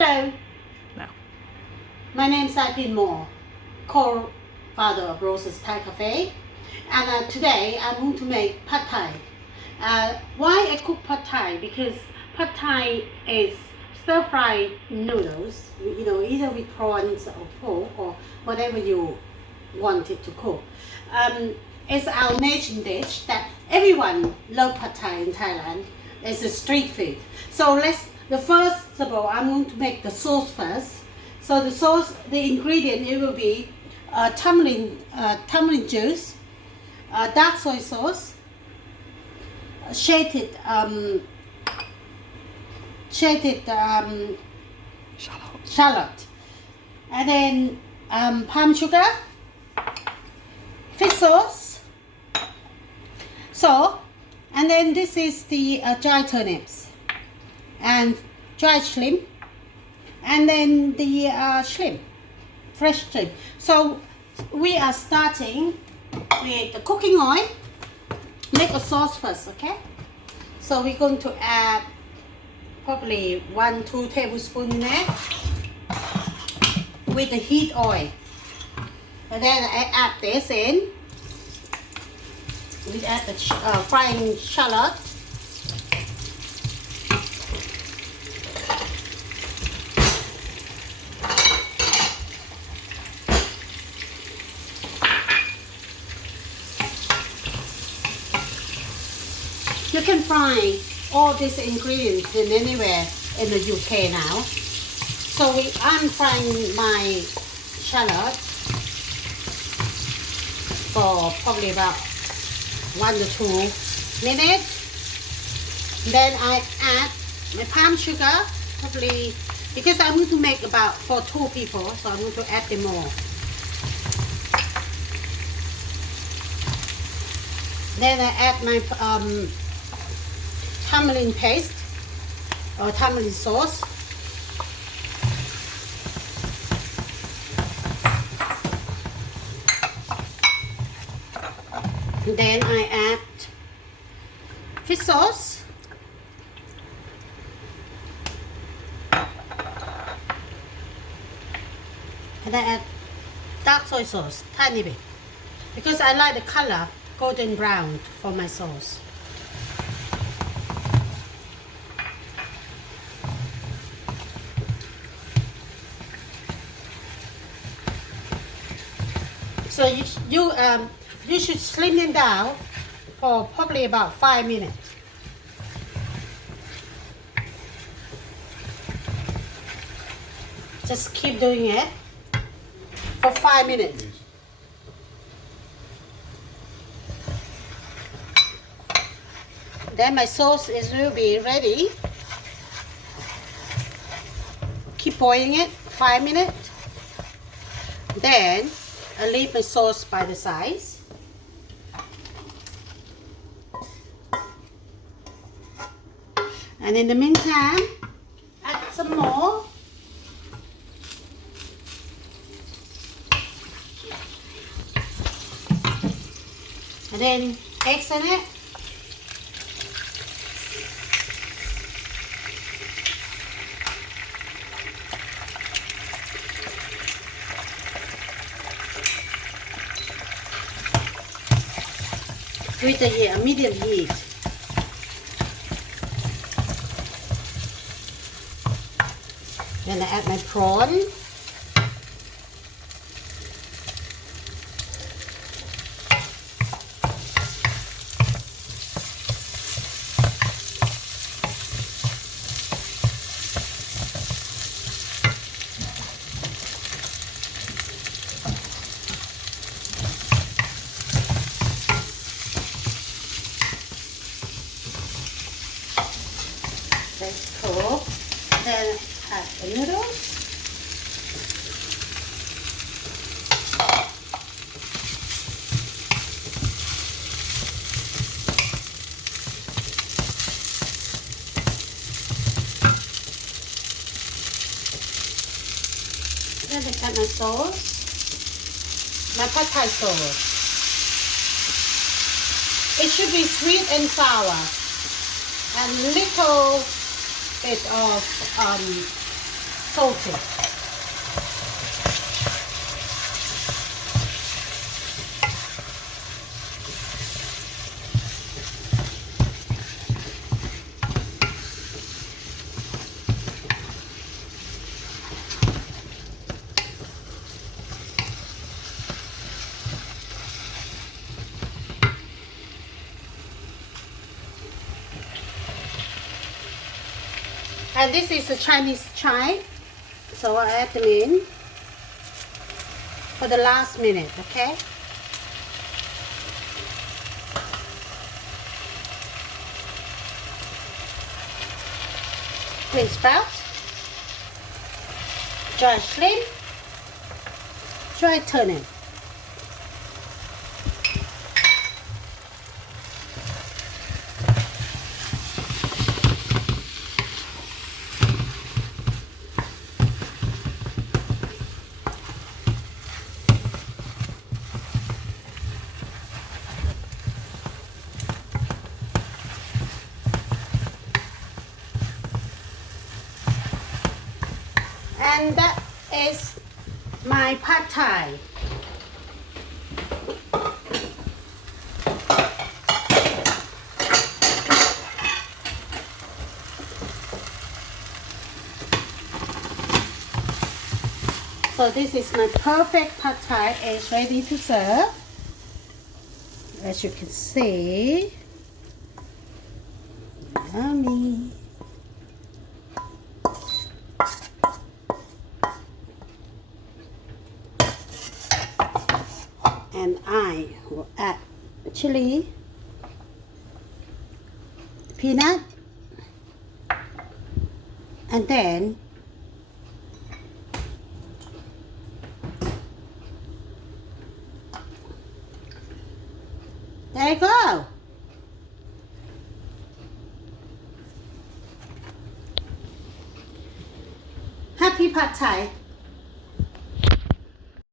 Hello, No. my name is Saiphin Moore, co-founder of Rosa's Thai Cafe, and today I'm going to make pad thai. Why I cook pad thai? Because pad thai is stir-fried noodles, either with prawns or pork or whatever you want it to cook. It's our nation dish that everyone loves pad thai in Thailand. It's a street food. So first of all, I'm going to make the sauce first. So the sauce, the ingredient, it will be tamarind juice, dark soy sauce, shaded shallot, and then palm sugar, fish sauce. So, and then this is the dried turnips and dried shrimp, and then the shrimp, fresh shrimp. So we are starting with the cooking oil. Make a sauce first, okay? So we're going to add probably 1-2 tablespoons in there with the heat oil, and then I add this in. We add the frying shallot. You can fry all these ingredients in anywhere in the UK now. So I'm frying my shallot for probably about 1 to 2 minutes. Then I add my palm sugar, probably because I'm going to make about for 2 people, so I'm going to add them more. Then I add my tamarind paste or tamarind sauce. Then I add fish sauce. And I add dark soy sauce, tiny bit, because I like the color golden brown for my sauce. So you should slim them down for probably about 5 minutes. Just keep doing it for 5 minutes. Then my sauce will be ready. Keep boiling it 5 minutes. Then I leave my sauce by the sides. And in the meantime, add some more. And then eggs in it. With the medium heat. Then I add my prawn. Let's cook. Then add the noodles. Then I add my sauce, my pad thai sauce. It should be sweet and sour, and little bit of salty. And this is a Chinese chive, so I add them in for the last minute, okay? Green sprouts, dry shrimp, dry turnip. And that is my pad thai. So this is my perfect pad thai. It's ready to serve. As you can see, yummy. And I will add chili, peanut, and then there you go. Happy pad thai.